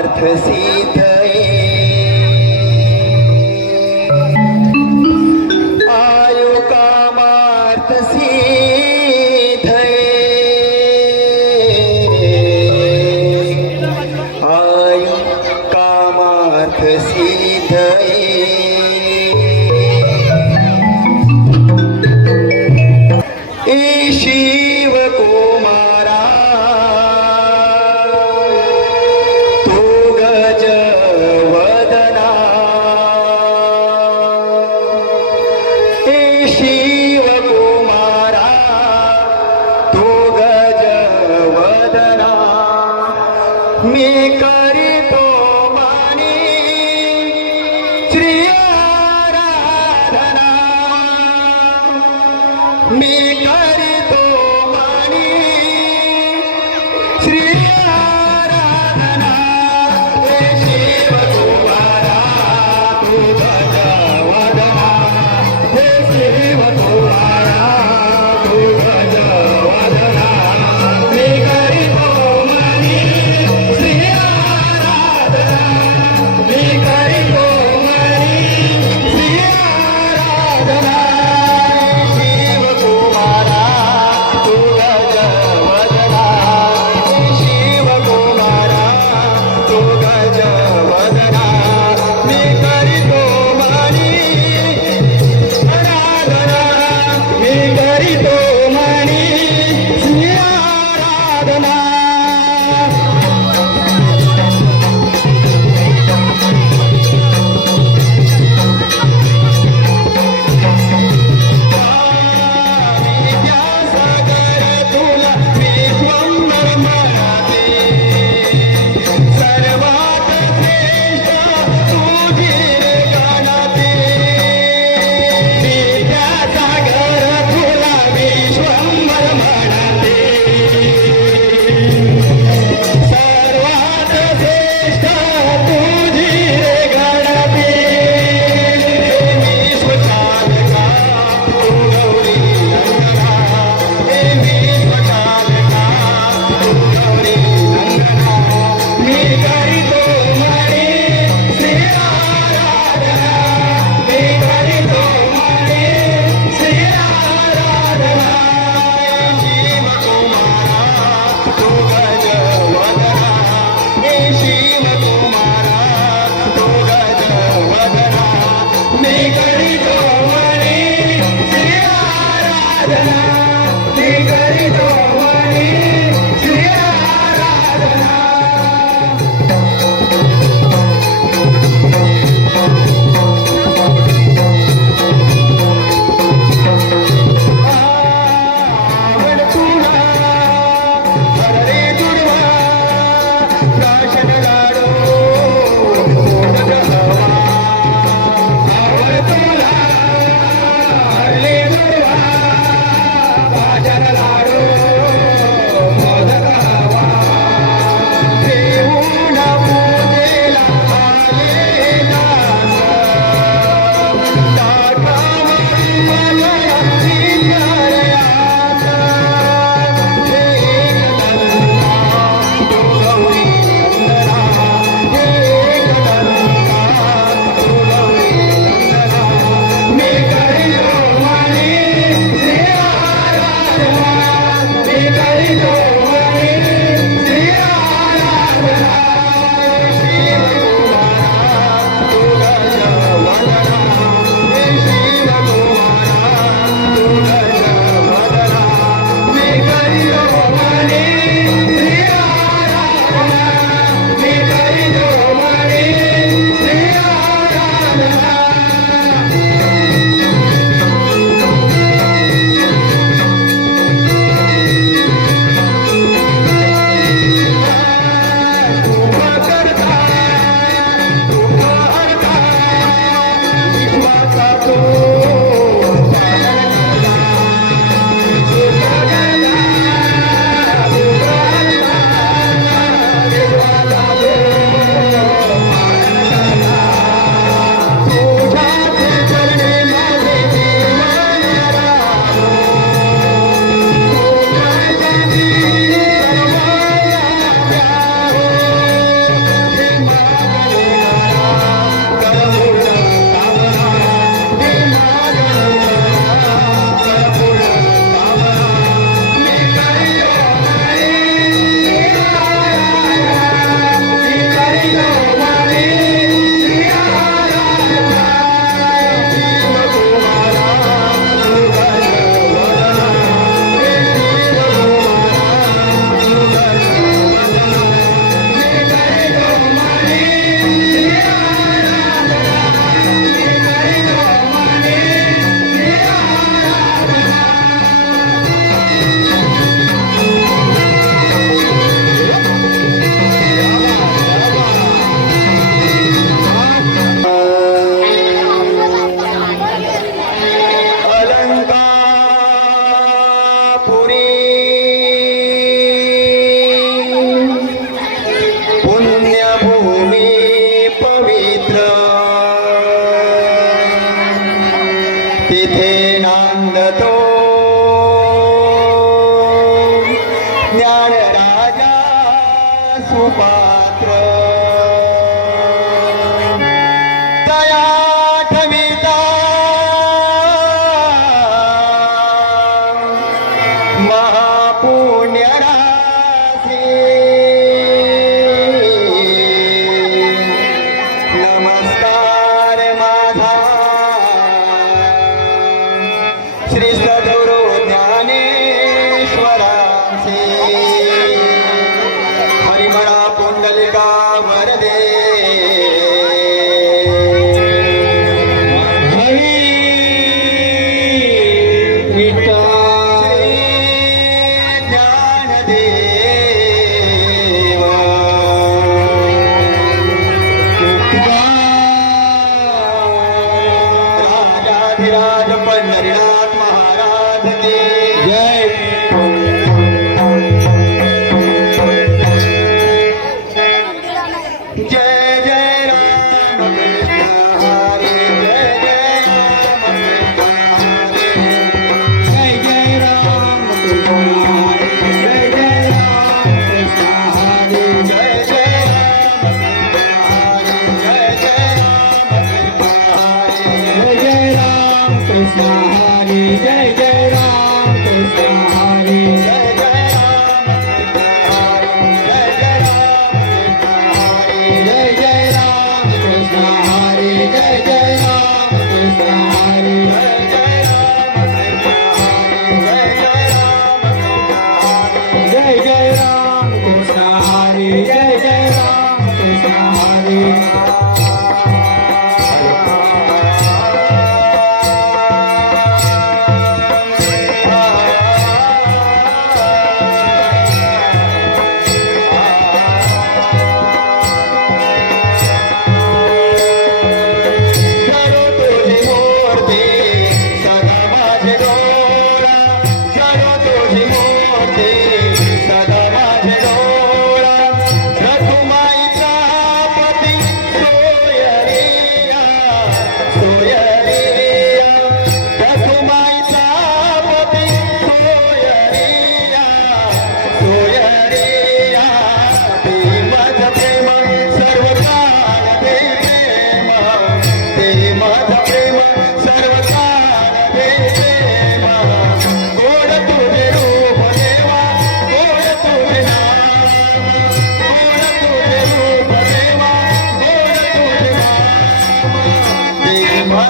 कामार्थसिद्धये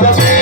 Gracias.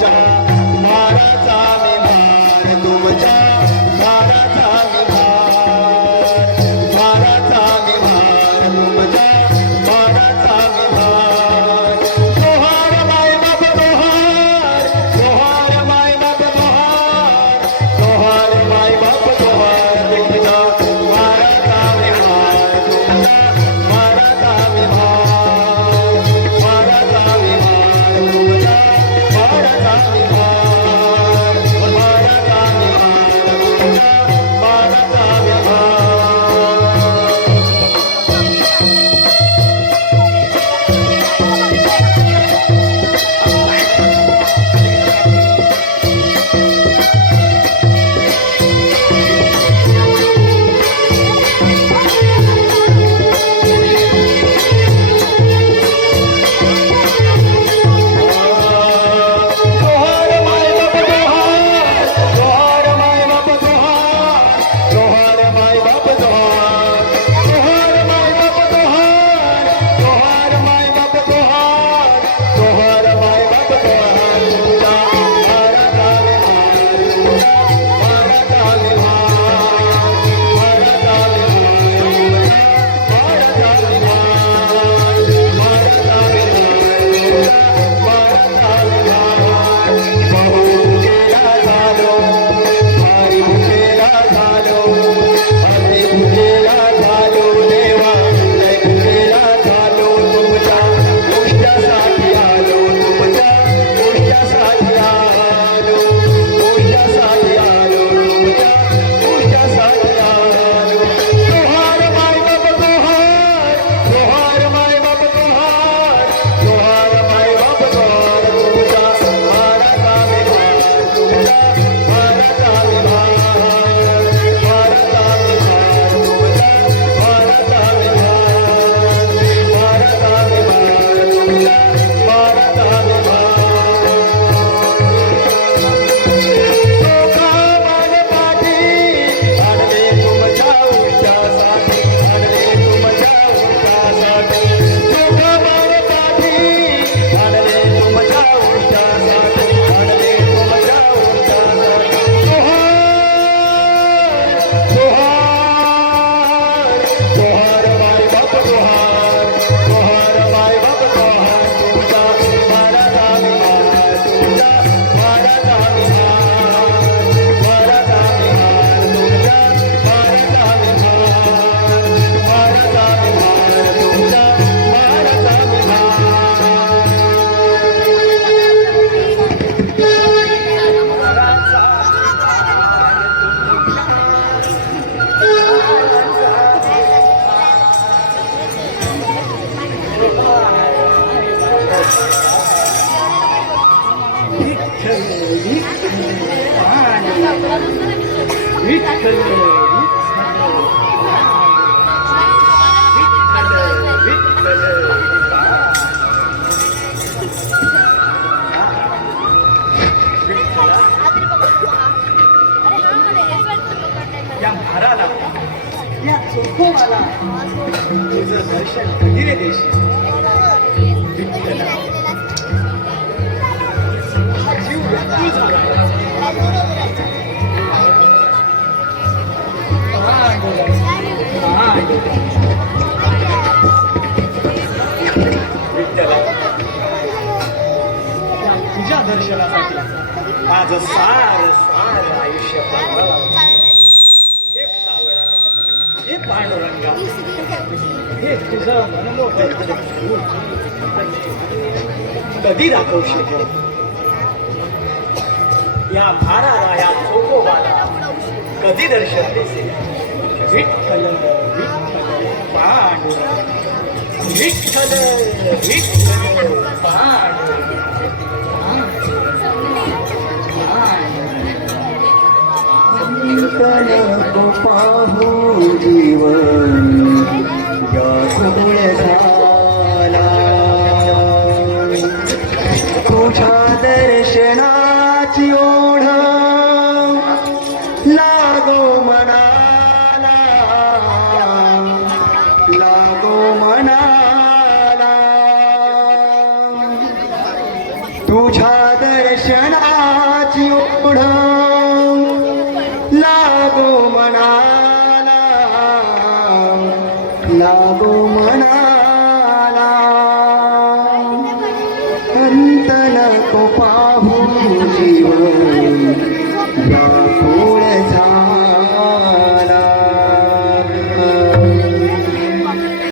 じ。विठ्ठल Vitthal या महाराला या तुझ्या दर्शनासाठी माझं सार सार आयुष्य हे सावळा हे पांडुरंगा हे तुझं मनमोहन कधी कधी शकेल या भाराला या चोकोबाला कधी दर्शन देशील विठ्ठल विठ्ठल पांडुरंग विठ्ठल विठ्ठल पांडुरंग पाहू जीवन या सगळ्या